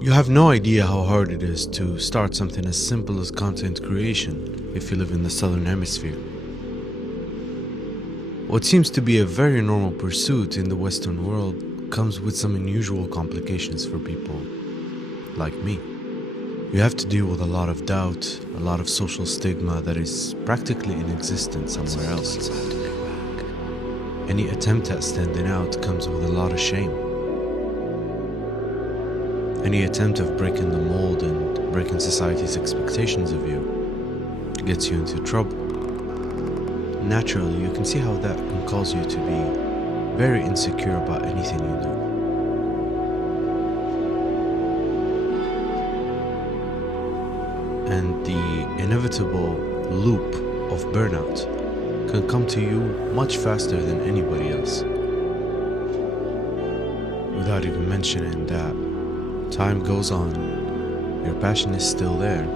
You have no idea how hard it is to start something as simple as content creation if you live in the southern hemisphere. What seems to be a very normal pursuit in the Western world comes with some unusual complications for people like me. You have to deal with a lot of doubt, a lot of social stigma that is practically inexistent somewhere else. Any attempt at standing out comes with a lot of shame. Any attempt of breaking the mold and breaking society's expectations of you gets you into trouble. Naturally, you can see how that can cause you to be very insecure about anything you do. And the inevitable loop of burnout can come to you much faster than anybody else. Without even mentioning that time goes on, your passion is still there,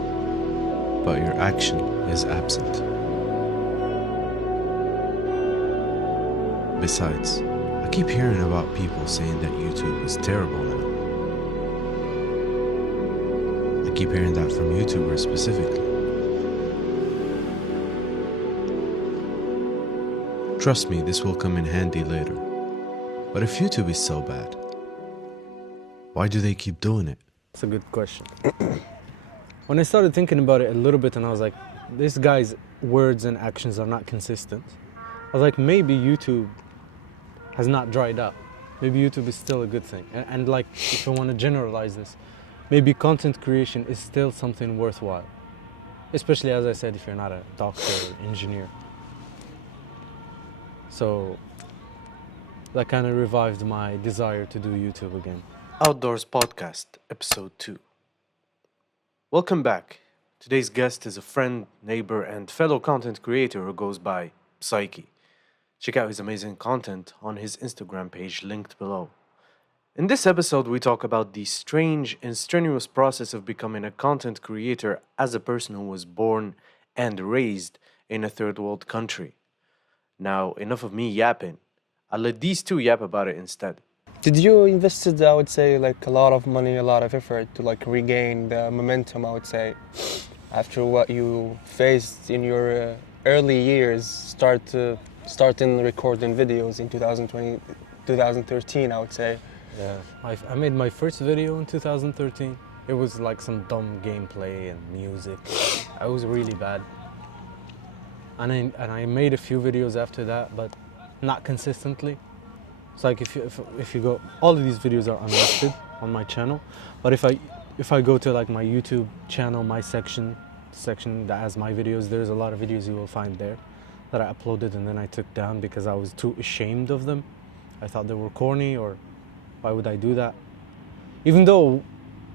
but your action is absent. Besides, I keep hearing about people saying that YouTube is terrible now. I keep hearing that from YouTubers specifically. Trust me, this will come in handy later. But if YouTube is so bad, why do they keep doing it? That's a good question. When I started thinking about it a little bit and I was like, this guy's words and actions are not consistent. I was like, maybe YouTube has not dried up. Maybe YouTube is still a good thing. And like, if I want to generalize this, maybe content creation is still something worthwhile. Especially, as I said, if you're not a doctor or engineer. So that kind of revived my desire to do YouTube again. Outdoors Podcast, Episode 2. Welcome back. Today's guest is a friend, neighbor, and fellow content creator who goes by Psyche. Check out his amazing content on his Instagram page linked below. In this episode, we talk about the strange and strenuous process of becoming a content creator as a person who was born and raised in a third world country. Now, enough of me yapping. I'll let these two yap about it instead. Did you invested, I would say, like a lot of money, a lot of effort to like regain the momentum, I would say, after what you faced in your early years, starting recording videos in 2013, I would say. Yeah, I made my first video in 2013. It was like some dumb gameplay and music. I was really bad. And I made a few videos after that, but not consistently. It's like if you go, all of these videos are unlisted on my channel, but if I go to like my YouTube channel, my section that has my videos, there's a lot of videos you will find there that I uploaded and then I took down because I was too ashamed of them. I thought they were corny, or why would I do that? Even though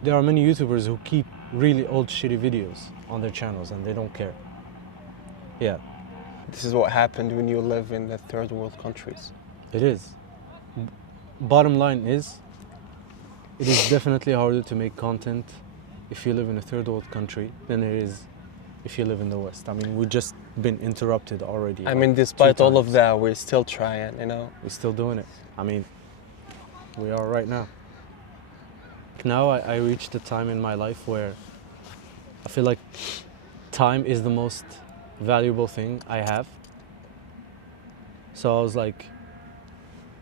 there are many YouTubers who keep really old shitty videos on their channels and they don't care. Yeah. This is what happened when you live in the third world countries. It is. Bottom line is, it is definitely harder to make content if you live in a third world country than it is if you live in the West. I mean, we've just been interrupted already. I mean, despite all of that, we're still trying, you know? We're still doing it. I mean, we are right now. Now I reached a time in my life where I feel like time is the most valuable thing I have. So I was like,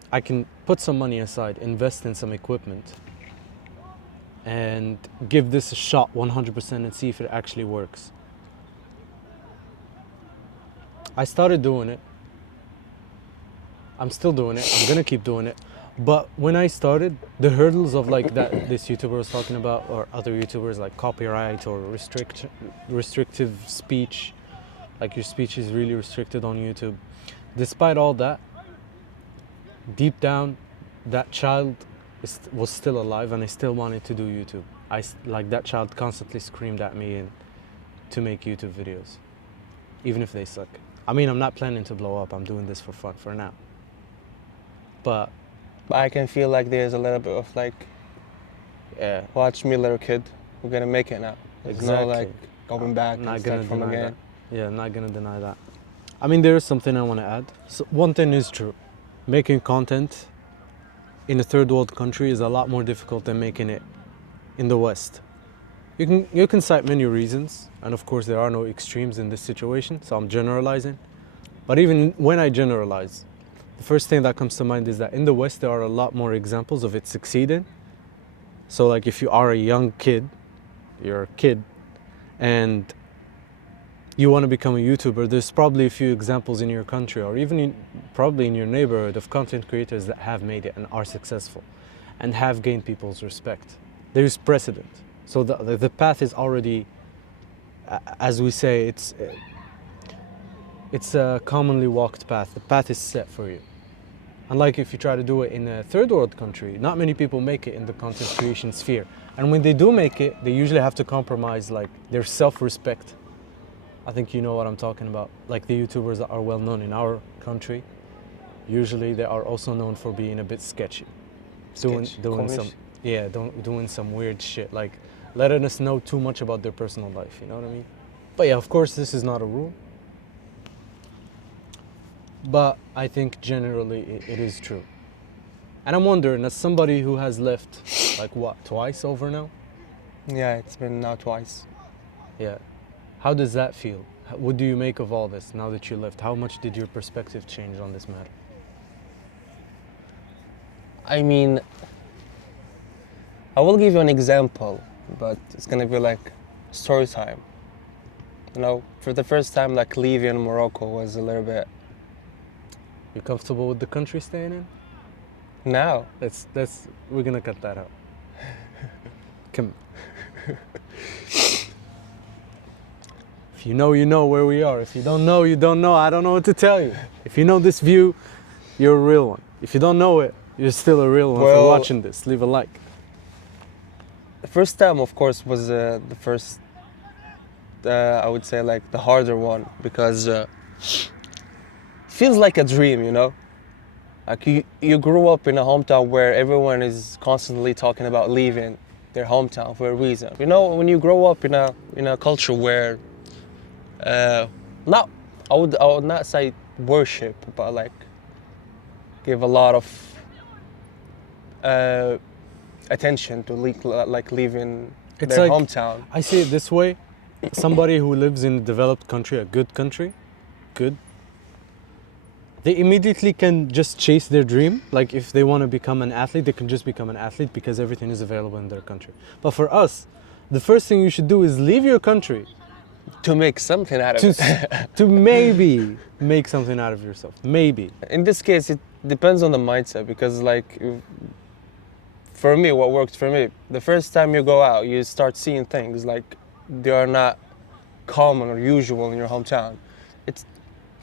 I can put some money aside, invest in some equipment, and give this a shot 100% and see if it actually works. I started doing it. I'm still doing it. I'm gonna keep doing it. But when I started, the hurdles of like that this YouTuber was talking about, or other YouTubers, like copyright or restrictive speech, like your speech is really restricted on YouTube. Despite all that, deep down, that child was still alive and I still wanted to do YouTube. Like that child constantly screamed at me to make YouTube videos, even if they suck. I mean, I'm not planning to blow up. I'm doing this for fun for now. But I can feel like there's a little bit of like, yeah, watch me, little kid, we're gonna make it now. There's no like going back and start from again. Yeah, I'm not gonna deny that. I mean, there is something I want to add. So one thing is true. Making content in a third world country is a lot more difficult than making it in the West. You can cite many reasons, and of course there are no extremes in this situation, so I'm generalizing. But even when I generalize, the first thing that comes to mind is that in the West there are a lot more examples of it succeeding. So like if you are a young kid, you're a kid, and you want to become a YouTuber, there's probably a few examples in your country or even probably in your neighborhood of content creators that have made it and are successful and have gained people's respect. There's precedent. So the path is already, as we say, it's a commonly walked path. The path is set for you. Unlike if you try to do it in a third world country, not many people make it in the content creation sphere. And when they do make it, they usually have to compromise like their self-respect. I think you know what I'm talking about. Like the YouTubers that are well known in our country, usually they are also known for being a bit sketchy. Doing some weird shit, like letting us know too much about their personal life, you know what I mean? But yeah, of course this is not a rule. But I think generally it is true. And I'm wondering, as somebody who has left, like what, twice over now? Yeah, it's been now twice. Yeah. How does that feel? What do you make of all this now that you left? How much did your perspective change on this matter? I mean, I will give you an example, but it's gonna be like story time. You know, for the first time, like leaving Morocco was a little bit. You comfortable with the country staying in? Now, We're gonna cut that out. Come. If you know where we are. If you don't know, you don't know. I don't know what to tell you. If you know this view, you're a real one. If you don't know it, you're still a real one for watching this. Leave a like. the first time, of course, was the first, I would say, like the harder one, because it feels like a dream, you know? Like you grew up in a hometown where everyone is constantly talking about leaving their hometown for a reason. You know, when you grow up in a culture where, not I would not say worship, but like give a lot of attention to leaving It's their like- hometown. I see it this way. Somebody who lives in a developed country, a good country, they immediately can just chase their dream. Like if they want to become an athlete, they can just become an athlete because everything is available in their country. But for us, the first thing you should do is leave your country To make something out of to, it. to maybe make something out of yourself. Maybe. In this case, it depends on the mindset, because like for me, what worked for me, the first time you go out, you start seeing things like they are not common or usual in your hometown. It's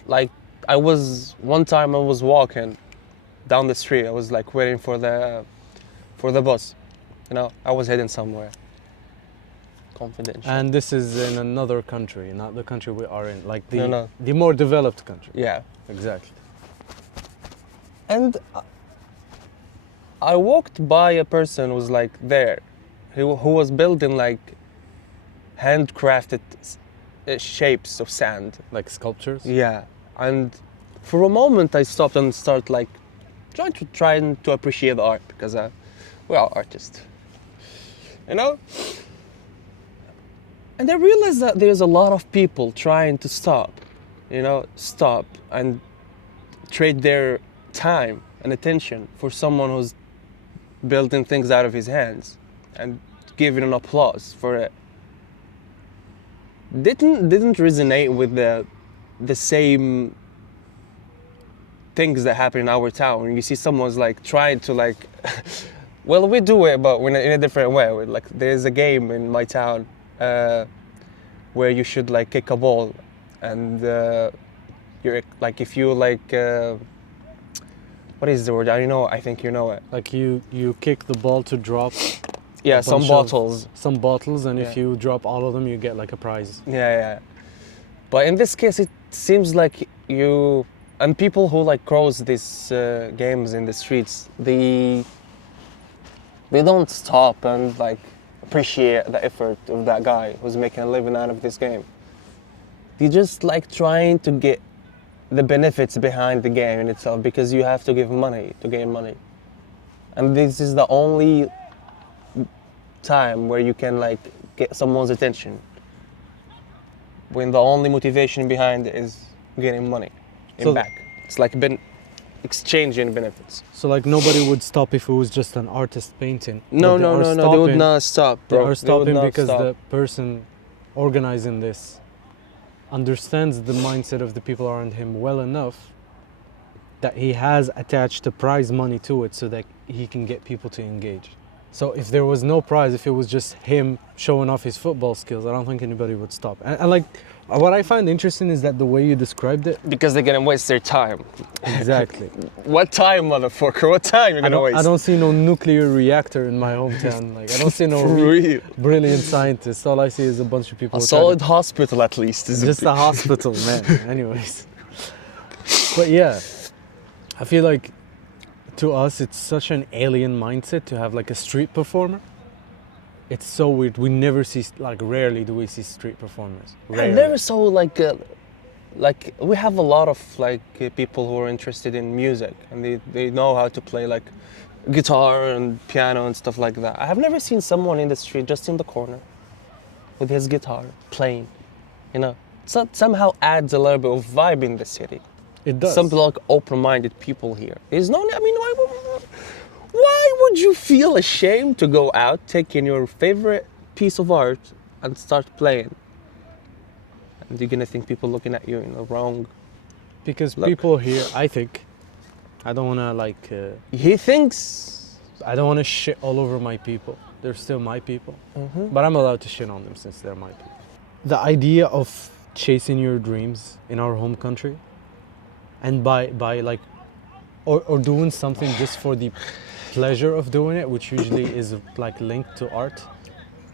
like one time I was walking down the street. I was like waiting for the bus. You know, I was heading somewhere. Confidential. And this is in another country, not the country we are in. Like No. the more developed country. Yeah. Exactly. And I walked by a person who was like there, who was building like handcrafted shapes of sand. Like sculptures. Yeah, and for a moment I stopped and started like trying to appreciate the art, because we are artists, you know. And I realized that there's a lot of people trying to stop and trade their time and attention for someone who's building things out of his hands and giving an applause for it. Didn't resonate with the same things that happen in our town. When you see someone's like trying to like, well, we do it, but in a different way. Like there's a game in my town where you should like kick a ball, and you're like, if you like, what is the word? I think you know it. Like you kick the ball to drop Yeah, a some bunch bottles. some bottles, and if Yeah. you drop all of them, you get like a prize. Yeah. But in this case, it seems like you and people who like cross these games in the streets, they don't stop and like appreciate the effort of that guy who's making a living out of this game. They just like trying to get the benefits behind the game in itself, because you have to give money to gain money, and this is the only time where you can like get someone's attention when the only motivation behind it is getting money in So- back. It's like exchanging benefits. So like nobody would stop if it was just an artist painting. No, But they no, are no, no. They would stopping- not stop, They bro. are would stopping not because stop. the person organizing this understands the mindset of the people around him well enough that he has attached a prize money to it so that he can get people to engage. So if there was no prize, if it was just him showing off his football skills, I don't think anybody would stop. And like, what I find interesting is that the way you described it. Because they're gonna waste their time. Exactly. What time, motherfucker? What time you're I gonna waste? don't, I don't see no nuclear reactor in my hometown. Like I don't see no For real. brilliant scientists. All I see is a bunch of people. A who try to- solid hospital at least. Is just a hospital, man. Anyways, but yeah, I feel like to us it's such an alien mindset to have like a street performer. It's so weird. We never see, like, rarely do we see street performers. And Rarely. they're so like we have a lot of people who are interested in music and they know how to play like guitar and piano and stuff like that. I have never seen someone in the street just in the corner with his guitar playing, you know. So somehow adds a little bit of vibe in the city. It does. Some like open-minded people here. There's no, I mean, why would you feel ashamed to go out, taking your favorite piece of art and start playing? And you're gonna think people looking at you in the wrong. Because Look. people here, I think, I don't want to like, He thinks. I don't want to shit all over my people. They're still my people. Mhm. But I'm allowed to shit on them since they're my people. The idea of chasing your dreams in our home country and by like or doing something just for the pleasure of doing it, which usually is like linked to art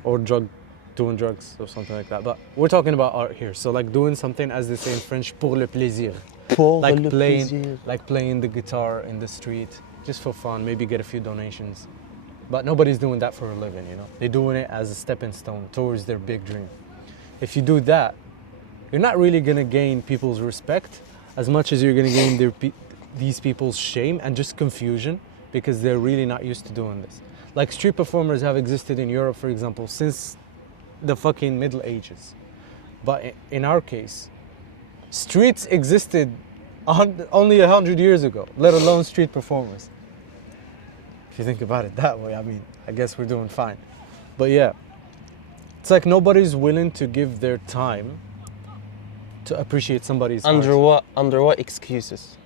or doing drugs or something like that. But we're talking about art here. So like doing something, as they say in French, pour le plaisir. Like playing the guitar in the street just for fun, maybe get a few donations. But nobody's doing that for a living, you know. They're doing it as a stepping stone towards their big dream. If you do that, you're not really gonna gain people's respect as much as you're gonna gain these people's shame and just confusion because they're really not used to doing this. Like street performers have existed in Europe, for example, since the fucking Middle Ages. But in our case, streets existed only 100 years ago, let alone street performers. If you think about it that way, I mean, I guess we're doing fine. But yeah, it's like nobody's willing to give their time to appreciate somebody's art. Under what excuses?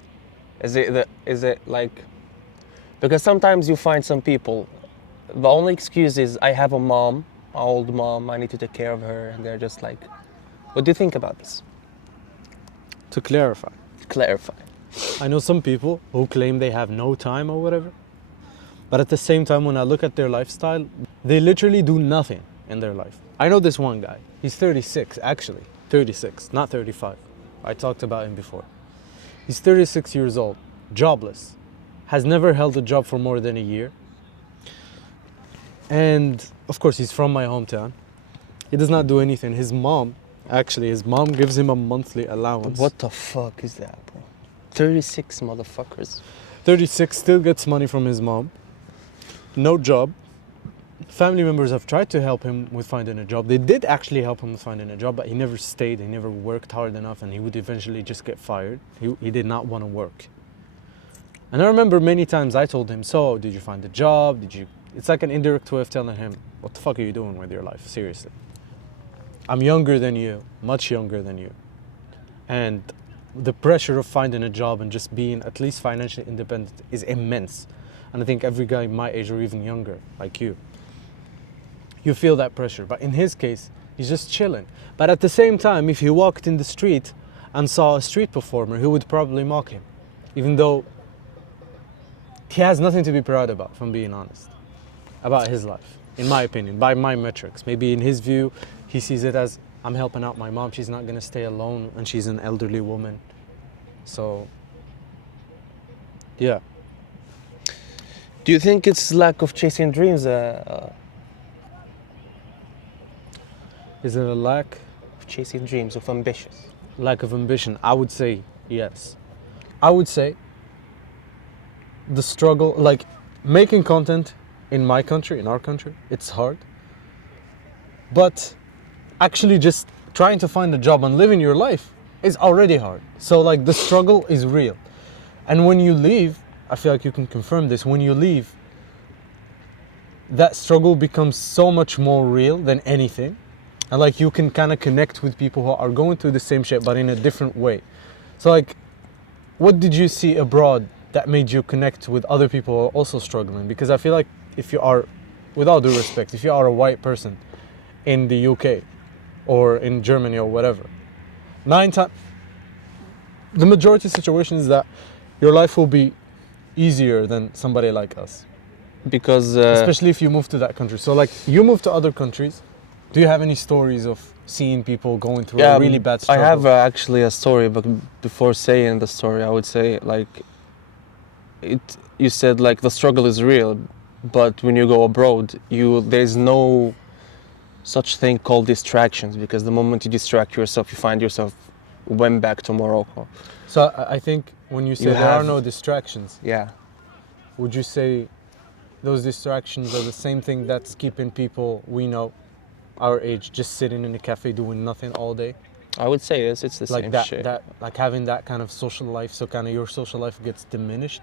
Is it like, because sometimes you find some people, the only excuse is I have a mom, my old mom, I need to take care of her, and they're just like, what do you think about this? To clarify, Clarify. I know some people who claim they have no time or whatever, but at the same time, when I look at their lifestyle, they literally do nothing in their life. I know this one guy. He's 36, actually. 36, not 35. I talked about him before. He's 36 years old, jobless, has never held a job for more than a year. And of course, he's from my hometown. He does not do anything. His mom gives him a monthly allowance. What the fuck is that, bro? 36 motherfuckers. 36, still gets money from his mom. No job. Family members have tried to help him with finding a job. They did actually help him with finding a job, but he never stayed. He never worked hard enough, and he would eventually just get fired. He did not want to work. And I remember many times I told him, so did you find a job? It's like an indirect way of telling him, what the fuck are you doing with your life? Seriously. I'm younger than you, much younger than you. And the pressure of finding a job and just being at least financially independent is immense. And I think every guy my age or even younger, like you feel that pressure. But in his case, he's just chilling. But at the same time, if he walked in the street and saw a street performer, he would probably mock him, even though he has nothing to be proud about, if I'm being honest, about his life, in my opinion, by my metrics. Maybe in his view, he sees it as, I'm helping out my mom, she's not gonna stay alone, and she's an elderly woman. So, yeah. Do you think it's lack of chasing dreams? Is it a lack Of chasing dreams, of ambitious? of ambition? I would say yes. I would say the struggle, like making content in my country, in our country, it's hard But actually just trying to find a job and living your life is already hard. So like the struggle is real. And when you leave, I feel like you can confirm this, when you leave, that struggle becomes so much more real than anything. And like you can kind of connect with people who are going through the same shit but in a different way. So like, what did you see abroad that made you connect with other people who are also struggling? Because I feel like if you are, with all due respect, if you are a white person in the UK or in Germany or whatever, the majority of situations that your life will be easier than somebody like us, Because especially if you move to that country. So like you move to other countries, do you have any stories of seeing people going through a really bad I struggle? have actually a story, but before saying the story, I would say like you said like the struggle is real, but when you go abroad, there's no such thing called distractions, because the moment you distract yourself, you find yourself went back to Morocco. So I think when you say You there are have- no distractions, Yeah. would you say those distractions are the same thing that's keeping people we know our age just sitting in a cafe doing nothing all day? I would say yes, it's the Like same that, shit. like having that kind of social life, so kind of your social life gets diminished.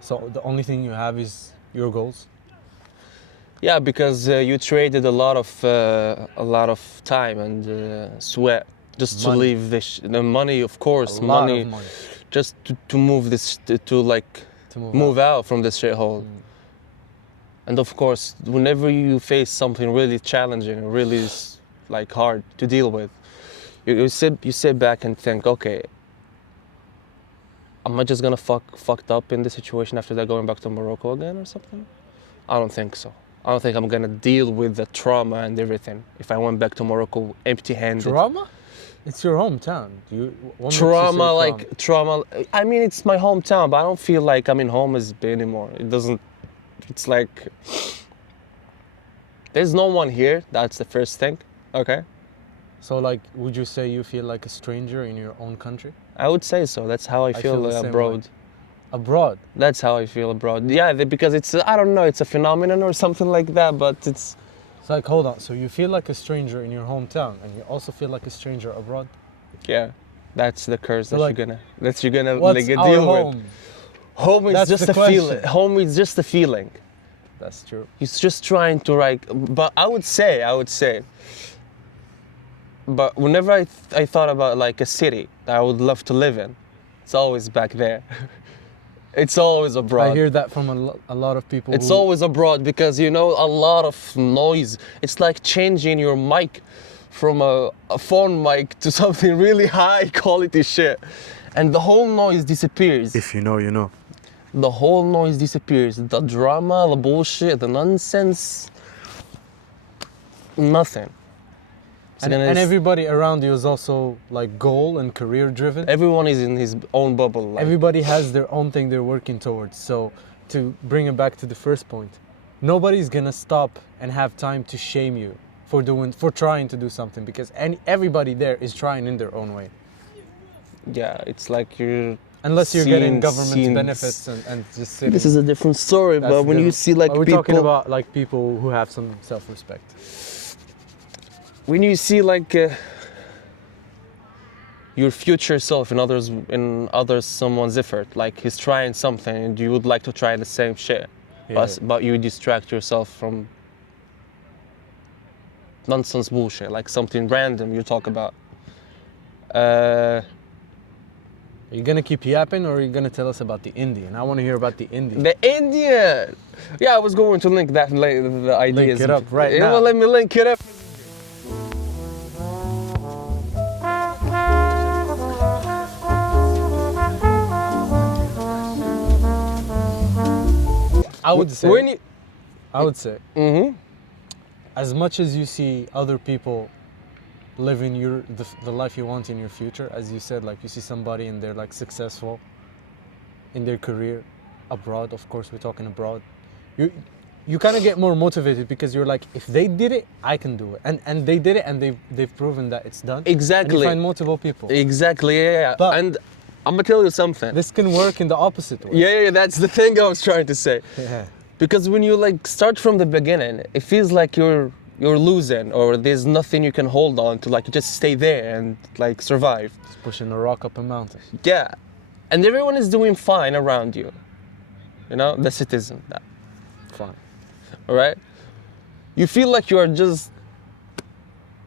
So the only thing you have is your goals. Yeah, because you traded a lot of time and sweat just to Money. leave the money, of course, A lot money, of money just to move this to like to move out from this shithole. Mm. And of course, whenever you face something really challenging, really like hard to deal with, you sit back and think, okay, am I just gonna fucked up in this situation after that, going back to Morocco again or something? I don't think so. I don't think I'm gonna deal with the trauma and everything if I went back to Morocco empty-handed. Trauma? It's your hometown. What makes you say Trauma, like trauma. I mean, it's my hometown, but I don't feel like I'm in Homesby anymore. It doesn't. It's like there's no one here. That's the first thing. Okay, So like, would you say you feel like a stranger in your own country? I would say so. That's how I feel feel, the same abroad. way. Abroad? That's how I feel abroad. Yeah, because it's I don't know. It's a phenomenon or something like that. But it's It's like, hold on. So you feel like a stranger in your hometown, and you also feel like a stranger abroad. yeah. That's the curse So, that like, you're gonna What's like, our deal with. home? Home is That's just the a feeling. question. Home is just a feeling. That's true. He's just trying to like, but I would say, but whenever I thought about like a city that I would love to live in, it's always back there. It's always abroad. I hear that from a lot of people. It's who, always abroad because you know a lot of noise. It's like changing your mic from a phone mic to something really high quality shit, and the whole noise disappears. If you know, you know. The whole noise disappears. The drama, the bullshit, the nonsense, nothing. It's And, gonna and s- everybody around you is also like goal and career driven. everyone is in his own bubble. Like, Everybody has their own thing they're working towards. So to bring it back to the first point, nobody's gonna stop and have time to shame you for trying to do something, because everybody there is trying in their own way. yeah, it's like you're. Unless you're getting Seen- government seen- benefits and just sitting. This is a different story, That's but when you different. see like We're people, talking about like people who have some self-respect. when you see like your future self in others someone's effort, like he's trying something and you would like to try the same shit, but you distract yourself from nonsense bullshit, like something random you talk about. Are you gonna keep yapping, or are you gonna tell us about the Indian? I want to hear about the Indian. The Indian. Yeah, I was going to link that the ideas. it up right yeah, now. Well, let me link it up. I would say. When you, I would say. mm-hmm. As much as you see other people living the life you want in your future, as you said, like you see somebody and they're like successful in their career abroad. Of course, we're talking abroad. You kind of get more motivated because you're like, if they did it, I can do it, and they did it, and they've proven that it's done. And Exactly. you find multiple people. Exactly. Yeah. But- and I'm gonna tell you something. This can work in the opposite way. Yeah, that's the thing I was trying to say. Yeah. Because when you like start from the beginning, it feels like you're you're losing, or there's nothing you can hold on to, like, just stay there and like survive. Just pushing a rock up a mountain. Yeah, and everyone is doing fine around you. You know, the citizen. Fine. All right, you feel like you're just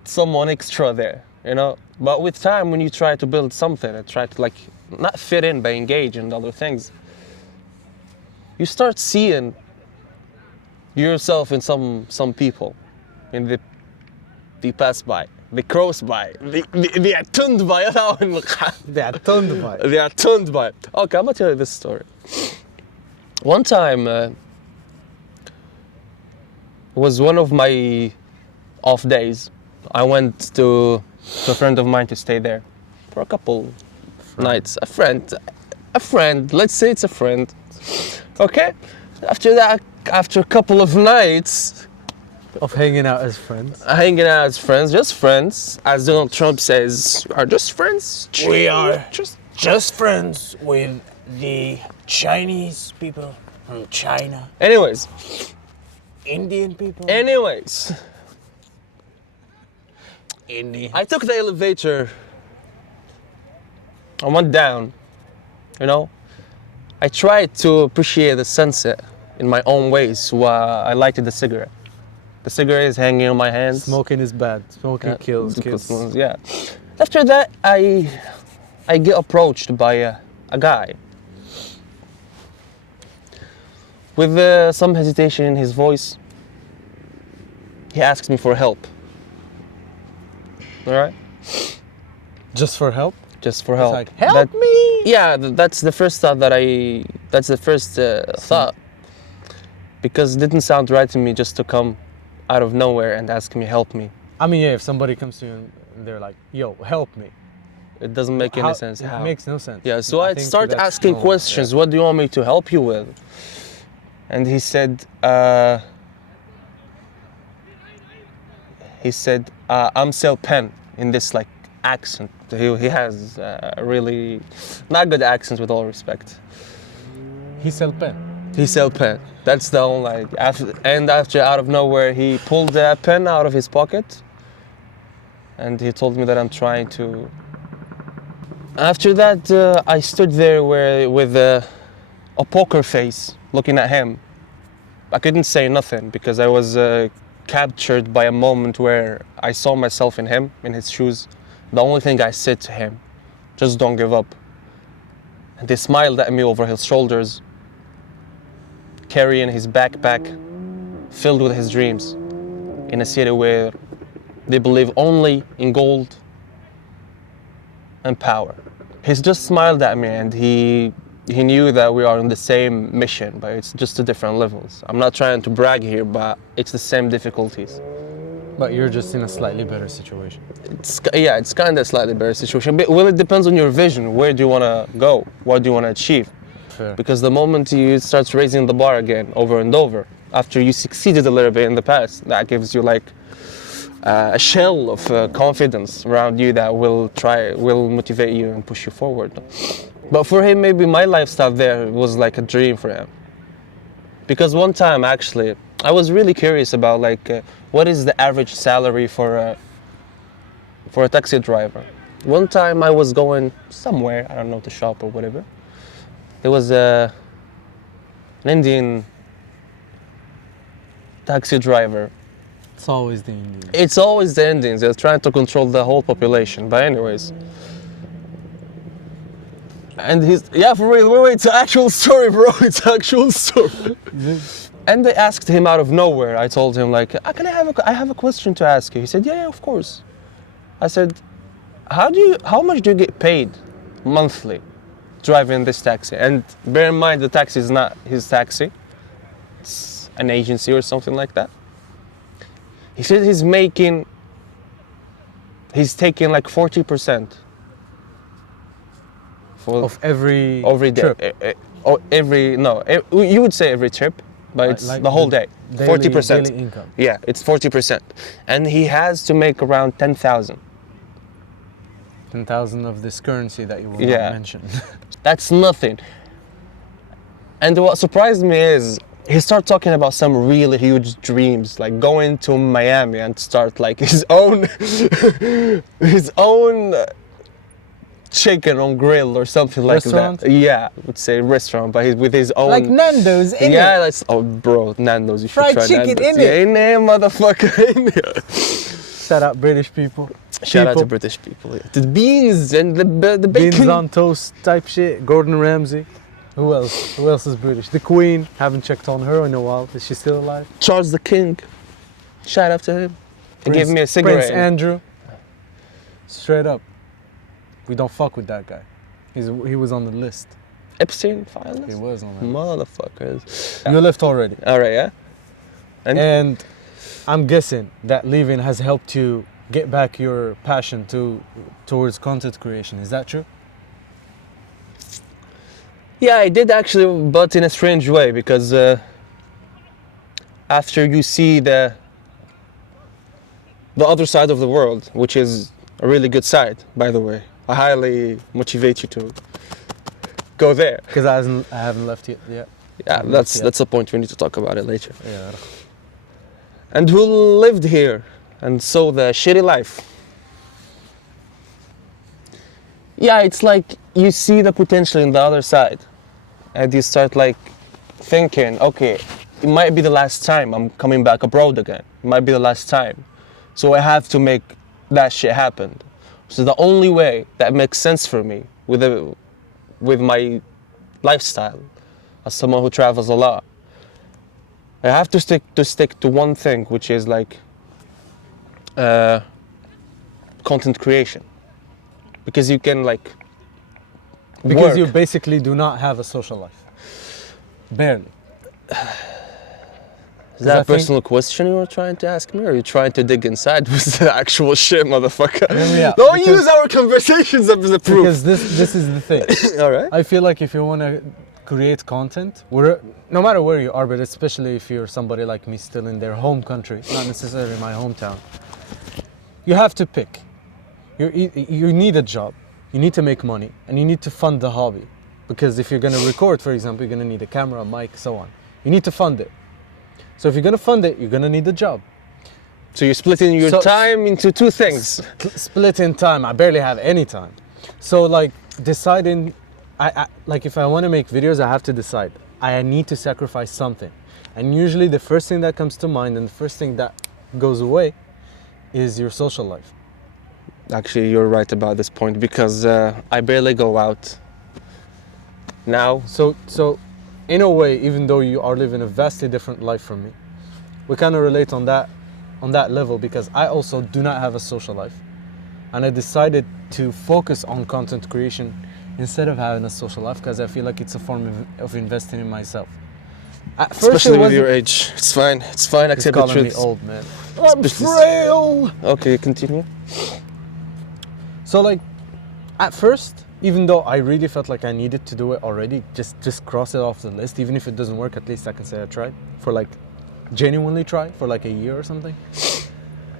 someone extra there. You know, but with time, when you try to build something and try to like not fit in but engage in other things, you start seeing yourself in some people, in the pass by, the cross by, the attend by. They are turned by. They are turned by. Okay, I'm gonna tell you this story. One time, it was one of my off days. I went to a friend of mine to stay there for a couple nights. A friend. Let's say it's a friend. Okay. After that, after a couple of nights Of hanging out as friends. hanging out as friends, just friends, as Donald Trump says, are just friends. We are just friends with the Chinese people from China, Anyways, Indian people, Indian. I took the elevator. I went down. You know, I tried to appreciate the sunset in my own ways while I lighted the cigarette. The cigarette is hanging on my hands. Smoking is bad. Smoking kills kids. Yeah. After that, I get approached by a guy with some hesitation in his voice. He asked me for help. All right. Just for help? Just for help. like, "Help me!" Yeah, that's the first thought that's the first thought. Because it didn't sound right to me just to come out of nowhere and ask me, help me. I mean, yeah, if somebody comes to you and they're like, yo, help me. It doesn't make any sense. It How? makes no sense. Yeah, so I think start that's asking normal, questions. What do you want me to help you with? And he said, I'm Sel Pen, in this like accent. He has a really not good accent, with all respect. He sell pen. He sell pen. That's the only like after out of nowhere he pulled a pen out of his pocket, and he told me that I'm trying to. After that, I stood there with a poker face, looking at him. I couldn't say nothing because I was captured by a moment where I saw myself in him, in his shoes. The only thing I said to him, just don't give up. And he smiled at me over his shoulders, carrying his backpack filled with his dreams in a city where they believe only in gold and power. He's just smiled at me, and he knew that we are on the same mission, but it's just 2 different levels. I'm not trying to brag here, but it's the same difficulties. But you're just in a slightly better situation. It's kind of a slightly better situation. But, well, it depends on your vision. Where do you want to go? What do you want to achieve? Fair. Because the moment you start raising the bar again, over and over, after you succeeded a little bit in the past, that gives you like a shell of confidence around you that will motivate you and push you forward. But for him, maybe my lifestyle there was like a dream for him. Because one time, actually, I was really curious about like what is the average salary for a taxi driver. One time I was going somewhere, I don't know, to shop or whatever. There was an Indian taxi driver. It's always the Indians. It's always the Indians. They're trying to control the whole population. But anyways. And for real, wait, it's an actual story, bro. It's an actual story. And they asked him out of nowhere. I told him like, I have a question to ask you. He said, yeah, of course. I said, how much do you get paid monthly driving this taxi? And bear in mind, the taxi is not his taxi. It's an agency or something like that. He said he's taking like 40% Of every day. trip. You would say every trip, but it's like the whole day. 40%. Daily income. Yeah, it's 40%. And he has to make around 10,000. 10,000 of this currency that you will Yeah. not mention. That's nothing. And what surprised me is he started talking about some really huge dreams, like going to Miami and start like his own his own chicken on grill or something like Restaurant? that. Yeah, I would say restaurant, but with his own. Like Nando's, innit? yeah, that's bro, Nando's. You should Fried try chicken, Nando's. innit? Yeah, in there, motherfucker. In there. Shout out British people. Shout out to People. British people. Yeah. The beans and the bacon. Beans on toast type shit. Gordon Ramsay. Who else? Who else is British? The Queen. Haven't checked on her in a while. Is she still alive? Charles the King. Shout out to him. He gave me a cigarette. Prince Andrew. Straight up. We don't fuck with that guy. He was on the list. Epstein files. He was on that Motherfuckers. You left already. All right, yeah. And I'm guessing that leaving has helped you get back your passion towards content creation. Is that true? Yeah, I did actually, but in a strange way, because after you see the other side of the world, which is a really good side, by the way, I highly motivate you to go there. Because I haven't left yet. Yeah, Not that's yet. a point. We need to talk about it later. Yeah. And who lived here and saw the shitty life. Yeah, it's like you see the potential in the other side, and you start like thinking, okay, it might be the last time I'm coming back abroad again. It might be the last time, so I have to make that shit happen. So the only way that makes sense for me with my lifestyle as someone who travels a lot, I have to stick to one thing, which is like content creation, because you can like Because work. you basically do not have a social life. Barely. Is that I a think- personal question you were trying to ask me, or are you trying to dig inside with the actual shit, motherfucker? Hear me out, Don't because- use our conversations as a proof. Because this is the thing. All right. I feel like if you want to create content, no matter where you are, but especially if you're somebody like me still in their home country, not necessarily my hometown, you have to pick. You need a job, you need to make money, and you need to fund the hobby. Because if you're going to record, for example, you're going to need a camera, a mic, so on. You need to fund it. So if you're going to fund it, you're going to need a job. So you're splitting your So- time into two things. Split in time. I barely have any time. So like deciding, I like if I want to make videos, I have to decide. I need to sacrifice something, and usually the first thing that comes to mind and the first thing that goes away is your social life. Actually, you're right about this point, because I barely go out now. So in a way, even though you are living a vastly different life from me, we kind of relate on that level, because I also do not have a social life, and I decided to focus on content creation instead of having a social life, because I feel like it's a form of investing in myself. At first Especially it with wasn't- your age. It's fine. It's fine. He's Accept the calling me truth. old, man. I'm frail. Okay, continue. So like, at first, even though I really felt like I needed to do it already, just cross it off the list. Even if it doesn't work, at least I can say I tried. For like, genuinely try for like a year or something.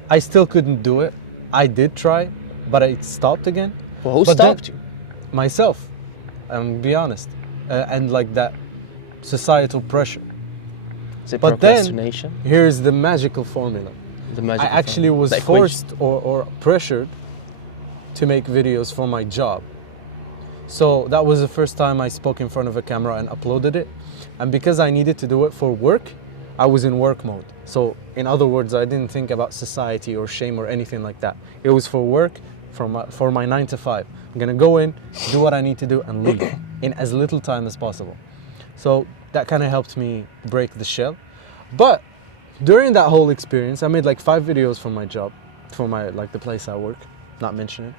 I still couldn't do it. I did try, but I stopped again. Well, who But then- stopped you? Myself, be honest, and like that societal pressure. Is it but then- procrastination? Here's the magical formula. The magic. I actually was the equation. forced or pressured to make videos for my job. So that was the first time I spoke in front of a camera and uploaded it. And because I needed to do it for work, I was in work mode. So in other words, I didn't think about society or shame or anything like that. It was for work, for my 9 to 5. I'm gonna go in, do what I need to do, and leave in as little time as possible. So that kind of helped me break the shell. But during that whole experience, I made like 5 videos for my job, for my like the place I work, not mentioning.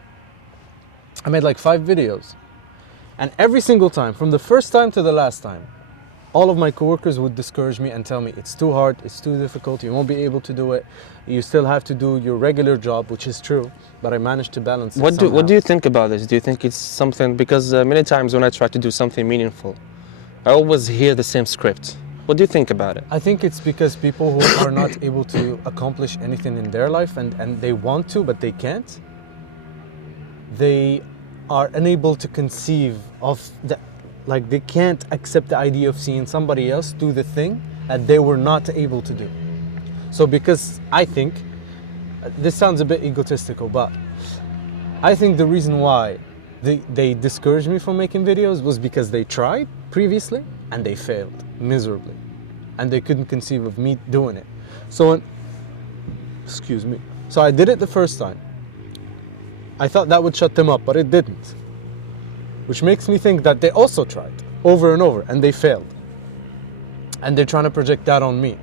I made like 5 videos. And every single time, from the first time to the last time, all of my coworkers would discourage me and tell me it's too hard, it's too difficult, you won't be able to do it. You still have to do your regular job, which is true, but I managed to balance it What somehow. do you think about this? Do you think it's something, because many times when I try to do something meaningful, I always hear the same script. What do you think about it? I think it's because people who are not able to accomplish anything in their life and they want to, but they can't, they are unable to conceive of the, like they can't accept the idea of seeing somebody else do the thing that they were not able to do. So because I think, this sounds a bit egotistical, but I think the reason why they discouraged me from making videos was because they tried previously and they failed miserably. And they couldn't conceive of me doing it. So, excuse me. So I did it the first time. I thought that would shut them up, but it didn't. Which makes me think that they also tried over and over and they failed. And they're trying to project that on me.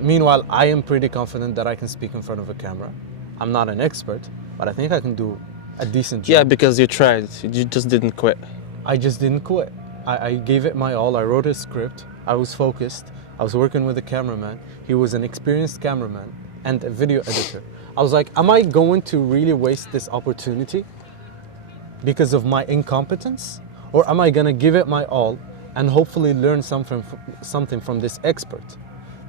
Meanwhile, I am pretty confident that I can speak in front of a camera. I'm not an expert, but I think I can do a decent job. Yeah, because you tried. You just didn't quit. I just didn't quit. I gave it my all. I wrote a script. I was focused. I was working with a cameraman. He was an experienced cameraman and a video editor. I was like, am I going to really waste this opportunity because of my incompetence? Or am I gonna give it my all and hopefully learn something from this expert?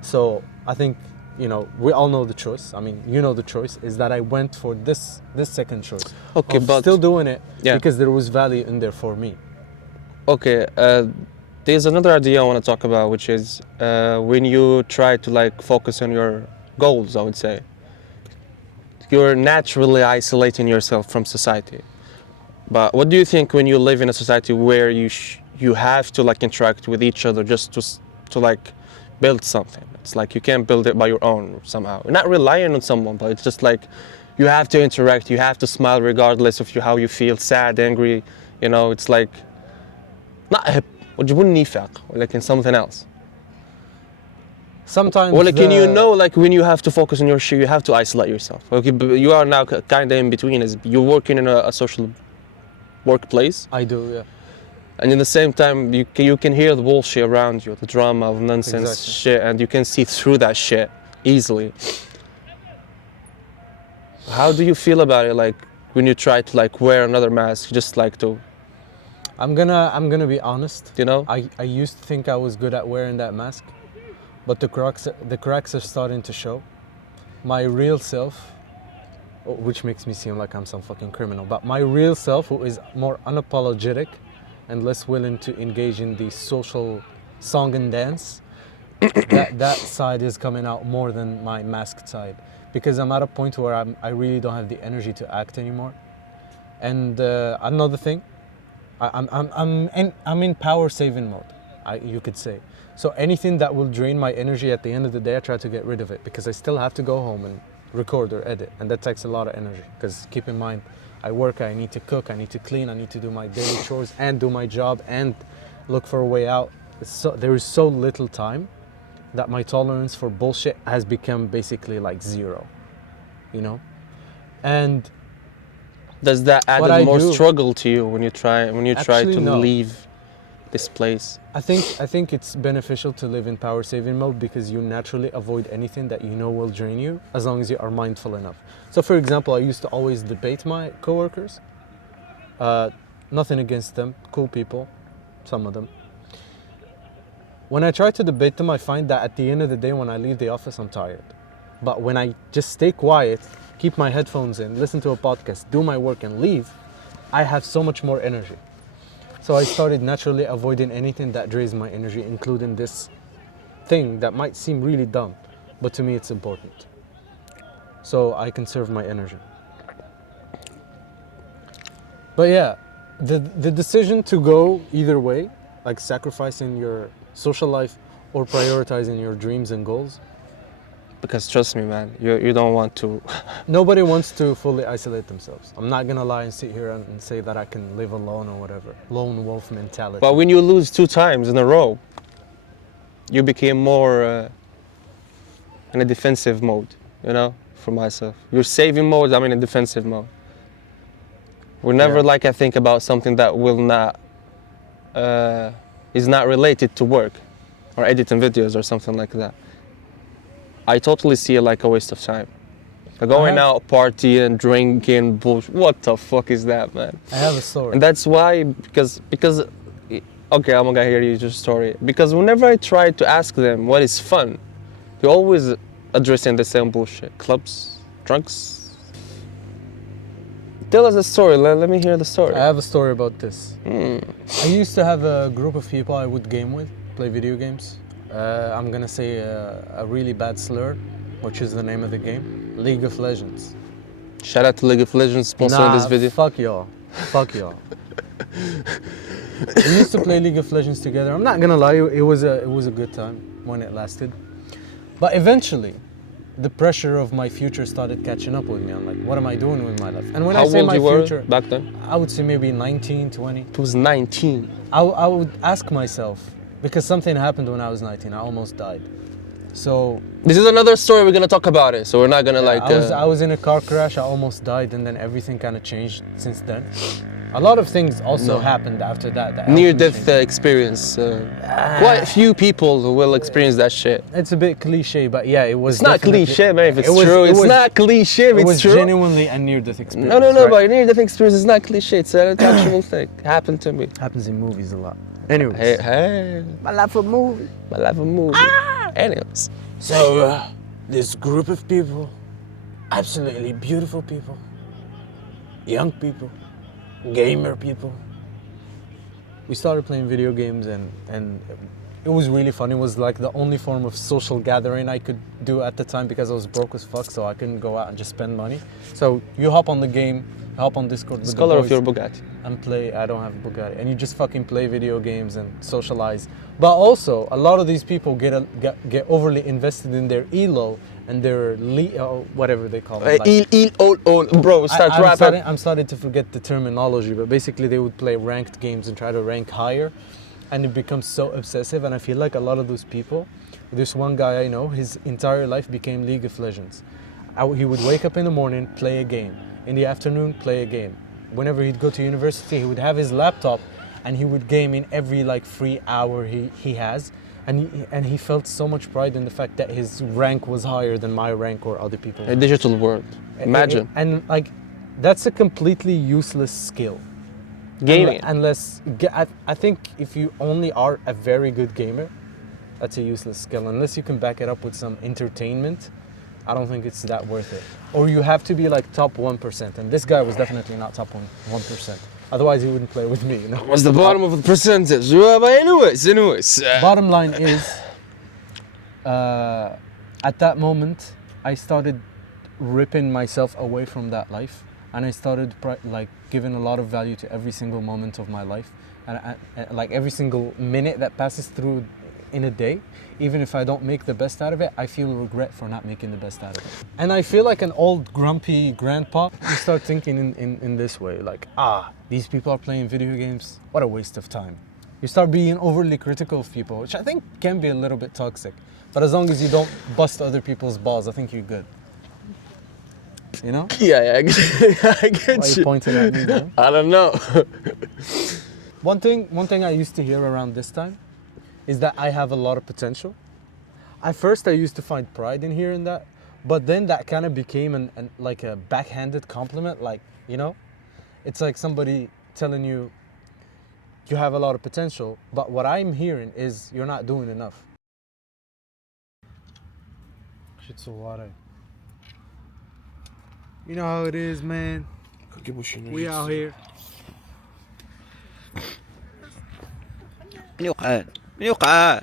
So I think, you know, we all know the choice. I mean, you know the choice is that I went for this second choice. Okay, of but still doing it yeah. because there was value in there for me. Okay, there's another idea I want to talk about, which is when you try to like focus on your goals, I would say, you're naturally isolating yourself from society. But what do you think when you live in a society where you have to like interact with each other just to like build something? It's like you can't build it by your own somehow. You're not relying on someone, but it's just like you have to interact, you have to smile regardless of how you feel, sad, angry, you know, it's like not وتجيبون نفاق ولكن something else. Sometimes ولكن you know, like when you have to focus on your shit, you have to isolate yourself. Okay, but you are now kind of in between. Is you're working in a social workplace. I do, yeah. And in the same time, you can hear the bullshit around you, the drama, the nonsense Exactly. shit, and you can see through that shit easily. How do you feel about it? Like when you try to like wear another mask, just like to, I'm gonna be honest. you know? I used to think I was good at wearing that mask, but the cracks are starting to show. My real self, which makes me seem like I'm some fucking criminal, but my real self, who is more unapologetic and less willing to engage in the social song and dance, that side is coming out more than my masked side, because I'm at a point where I really don't have the energy to act anymore. And another thing, I'm in power saving mode, you could say. So anything that will drain my energy at the end of the day, I try to get rid of it, because I still have to go home and record or edit, and that takes a lot of energy. Because keep in mind, I work, I need to cook, I need to clean, I need to do my daily chores and do my job and look for a way out. There is so little time that my tolerance for bullshit has become basically like zero, you know? And Does that add What I more do- struggle to you when you try Actually, to no. leave this place? I think it's beneficial to live in power saving mode, because you naturally avoid anything that you know will drain you, as long as you are mindful enough. So for example, I used to always debate my coworkers. Nothing against them, cool people, some of them. When I try to debate them, I find that at the end of the day, when I leave the office, I'm tired. But when I just stay quiet, keep my headphones in, listen to a podcast, do my work and leave, I have so much more energy. So I started naturally avoiding anything that drains my energy, including this thing that might seem really dumb, but to me it's important. So I conserve my energy. But yeah, the decision to go either way, like sacrificing your social life or prioritizing your dreams and goals, Because trust me, man, you don't want to. nobody wants to fully isolate themselves. I'm not gonna lie and sit here and say that I can live alone or whatever. Lone wolf mentality. But when you lose 2 times in a row, you became more in a defensive mode, you know, for myself. You're saving mode, I'm in a defensive mode. Whenever Yeah. like I think about something that will not, is not related to work or editing videos or something like that, I totally see it like a waste of time. Like going have- out, partying, drinking, bullshit. What the fuck is that, man? I have a story. And that's why, because, okay, I'm gonna hear your story. Because whenever I try to ask them what is fun, they're always addressing the same bullshit. Clubs, drunks. Tell us a story, let me hear the story. I have a story about this. Hmm. I used to have a group of people I would game with, play video games. I'm gonna say a really bad slur, which is the name of the game, League of Legends. Shout out to League of Legends sponsoring this video. Fuck y'all. Fuck y'all. We used to play League of Legends together. I'm not gonna lie, it was a good time when it lasted. But eventually, the pressure of my future started catching up with me. I'm like, what am I doing with my life? And when How I say old my you were future, back then? I would say maybe 19, 20. It was 19. I would ask myself, because something happened when I was 19. I almost died. So This is another story, we're gonna talk about it, so we're not gonna like... I was in a car crash, I almost died, and then everything kind of changed since then. A lot of things also happened after that. that helped me near-death change. experience. Quite few people will experience that shit. It's a bit cliche, but yeah, it was It's not definitely- cliche, man, if it's it was- true. it It's was- not cliche if It it's was true. genuinely a near-death experience. No, right? but near-death experience is not cliche. It's an actual thing. Happened to me. Happens in movies a lot. Anyways, Hey, My life a movie. I love a movie. Anyways. So, this group of people, absolutely beautiful people, young people, gamer people. we started playing video games, and it was really fun. It was like the only form of social gathering I could do at the time because I was broke as fuck, so I couldn't go out and just spend money. So you hop on the game, hop on Discord with It's the color boys of your Bugatti. and play. I don't have a Bugatti, and you just fucking play video games and socialize. But also, a lot of these people get overly invested in their elo and their whatever they call it. like- Bro, start rapping. I'm starting to forget the terminology, but basically they would play ranked games and try to rank higher, and it becomes so obsessive. And I feel like a lot of those people, this one guy I know, his entire life became League of Legends. He would wake up in the morning, play a game. In the afternoon, play a game. Whenever he'd go to university, he would have his laptop, and he would game in every like free hour he has. And he felt so much pride in the fact that his rank was higher than my rank or other people's. A digital world. Imagine. And like, that's a completely useless skill. Gaming. I think if you only are a very good gamer, that's a useless skill. Unless you can back it up with some entertainment, I don't think it's that worth it. Or you have to be like top 1%. And this guy was definitely not top 1%. Otherwise, he wouldn't play with me. You know? What's the bottom of the percentage? Well, but anyways. Bottom line is, at that moment, I started ripping myself away from that life, and I started like giving a lot of value to every single moment of my life, and like every single minute that passes through in a day. Even if I don't make the best out of it, I feel regret for not making the best out of it. And I feel like an old grumpy grandpa. You start thinking in this way, like, these people are playing video games, what a waste of time. You start being overly critical of people, which I think can be a little bit toxic. But as long as you don't bust other people's balls, I think you're good. You know? Yeah, I get Why are you you. pointing at me, man? I don't know. One thing I used to hear around this time is that I have a lot of potential. At first, I used to find pride in hearing that, but then that kind of became like a backhanded compliment. Like, you know, it's like somebody telling you you have a lot of potential, but what I'm hearing is you're not doing enough. Shit's so water. You know how it is, man. We out here. من يوقع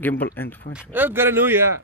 جيمبل اند بوينت قال له يا